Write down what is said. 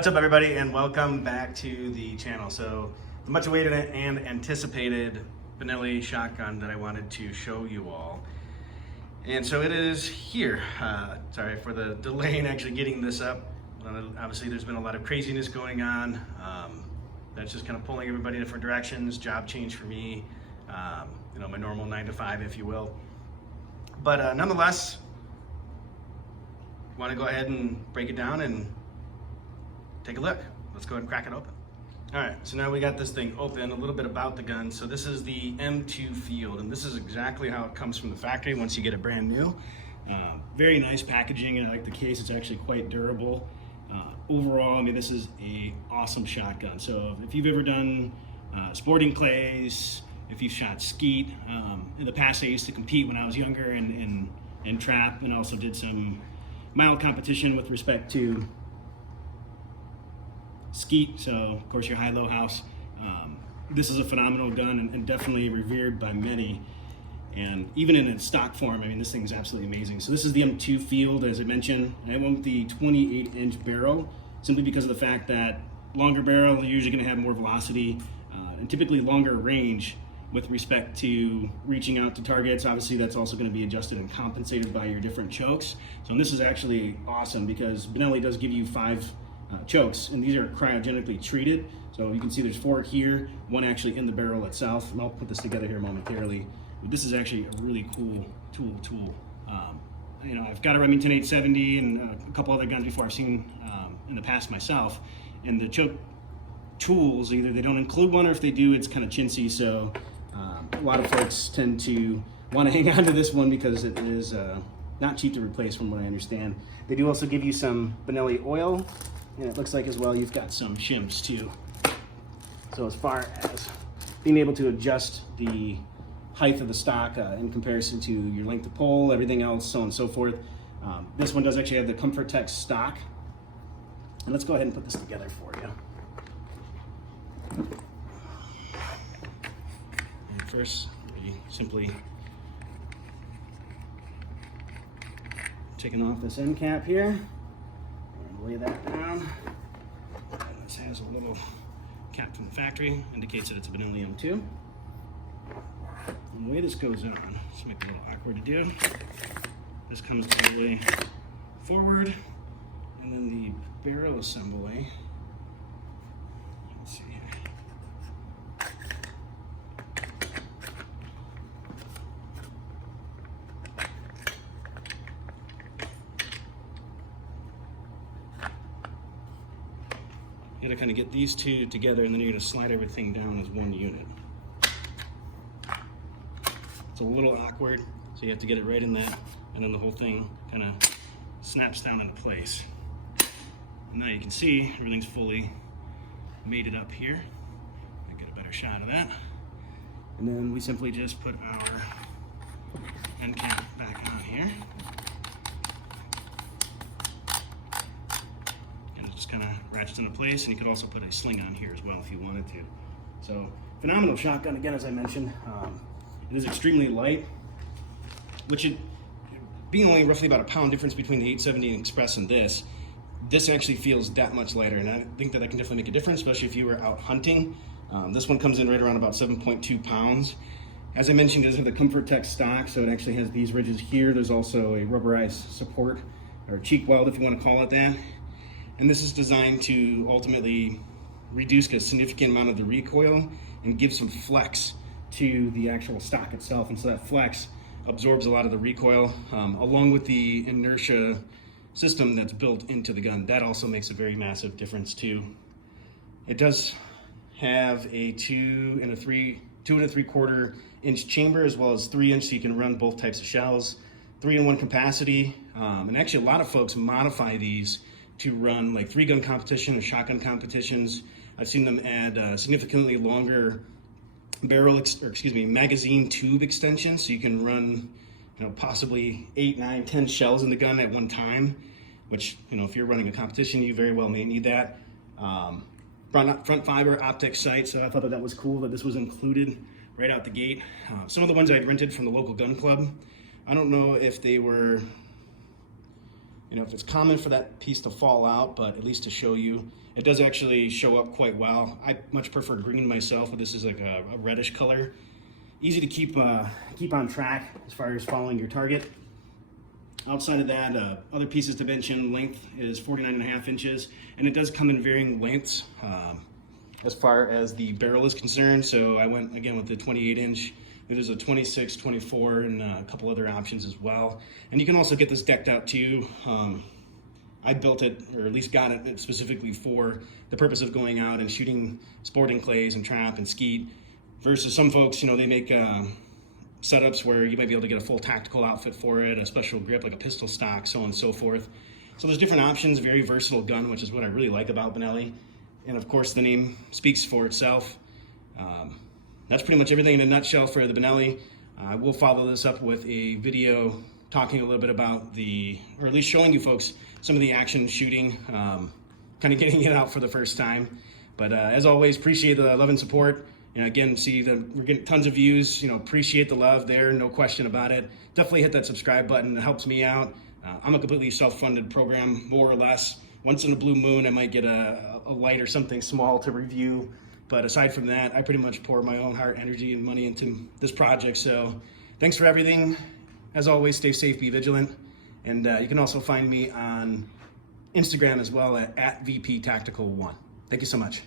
What's up, everybody, and welcome back to the channel. So the much awaited and anticipated Benelli shotgun that I wanted to show you all. And so it is here. Sorry for the delay in actually getting this up. Obviously there's been a lot of craziness going on. That's just kind of pulling everybody in different directions. Job change for me, my normal 9 to 5, if you will. But nonetheless, want to go ahead and break it down and take a look. Let's go ahead and crack it open. All right, so now we got this thing open. A little bit about the gun. So this is the M2 Field, and this is exactly how it comes from the factory once you get it brand new. Very nice packaging, and I like the case. It's actually quite durable. Overall, I mean, this is a awesome shotgun. So if you've ever done sporting clays, if you've shot skeet, in the past I used to compete when I was younger in trap, and also did some mild competition with respect to skeet, so of course your high-low house. This is a phenomenal gun and definitely revered by many, and even in its stock form, I mean, this thing is absolutely amazing. So this is the M2 Field, as I mentioned, and I went with the 28-inch barrel simply because of the fact that longer barrel, you're usually going to have more velocity and typically longer range with respect to reaching out to targets. Obviously that's also going to be adjusted and compensated by your different chokes. So this is actually awesome because Benelli does give you 5 chokes, and these are cryogenically treated. So you can see there's 4 here, 1 actually in the barrel itself, and I'll put this together here momentarily. But this is actually a really cool tool. I've got a Remington 870 and a couple other guns before I've seen in the past myself, and the choke tools, either they don't include one, or if they do, it's kind of chintzy. So a lot of folks tend to want to hang on to this one because it is not cheap to replace, from what I understand. They do also give you some Benelli oil, and it looks like as well you've got some shims too. So as far as being able to adjust the height of the stock in comparison to your length of pole, everything else, so on and so forth. This one does actually have the Comfort-Tex stock. And let's go ahead and put this together for you. And first, we simply taking off this end cap here. And lay that down. And this has a little cap from the factory, indicates that it's a Benelli M2. And the way this goes on, this might be a little awkward to do. This comes all the way forward, and then the barrel assembly. Let's see here. You gotta kind of get these two together, and then you're gonna slide everything down as one unit. It's a little awkward, so you have to get it right in that, and then the whole thing kind of snaps down into place. And now you can see everything's fully mated up here. I'll get a better shot of that. And then we simply just put our end cap back on here. Kind of ratchets into place, and you could also put a sling on here as well if you wanted to. So phenomenal shotgun, again, as I mentioned. It is extremely light, which being only roughly about a pound difference between the 870 and Express and this actually feels that much lighter, and I think that can definitely make a difference, especially if you were out hunting. This one comes in right around about 7.2 pounds. As I mentioned, it is the Comfort-Tex stock, so it actually has these ridges here. There's also a rubberized support, or cheek weld if you want to call it that. And this is designed to ultimately reduce a significant amount of the recoil and give some flex to the actual stock itself. And so that flex absorbs a lot of the recoil, along with the inertia system that's built into the gun. That also makes a very massive difference too. It does have a 2 3/4 inch chamber, as well as 3 inch, so you can run both types of shells, 3-in-1 capacity. And actually a lot of folks modify these to run like 3-gun competition or shotgun competitions. I've seen them add significantly longer magazine tube extensions, so you can run, possibly 8, 9, 10 shells in the gun at one time, which, if you're running a competition, you very well may need that. Front fiber optic sight, so I thought that was cool that this was included right out the gate. Some of the ones I'd rented from the local gun club, I don't know if they were You know, if it's common for that piece to fall out, but at least to show you, it does actually show up quite well. I much prefer green myself, but this is like a reddish color. Easy to keep on track as far as following your target. Outside of that, other pieces to mention, length is 49.5 inches, and it does come in varying lengths as far as the barrel is concerned. So I went again with the 28 inch. There's a 26, 24, and a couple other options as well. And you can also get this decked out too. I built it, or at least got it specifically for the purpose of going out and shooting sporting clays and trap and skeet, versus some folks, you know, they make setups where you might be able to get a full tactical outfit for it, a special grip like a pistol stock, so on and so forth. So there's different options, very versatile gun, which is what I really like about Benelli. And of course the name speaks for itself. That's pretty much everything in a nutshell for the Benelli. I will follow this up with a video talking a little bit about or at least showing you folks some of the action shooting, kind of getting it out for the first time. But as always, appreciate the love and support. You know, again, see that we're getting tons of views. You know, appreciate the love there, no question about it. Definitely hit that subscribe button. It helps me out. I'm a completely self-funded program, more or less. Once in a blue moon, I might get a light or something small to review. But aside from that, I pretty much pour my own heart, energy, and money into this project. So thanks for everything. As always, stay safe, be vigilant. And you can also find me on Instagram as well at VPTactical1. Thank you so much.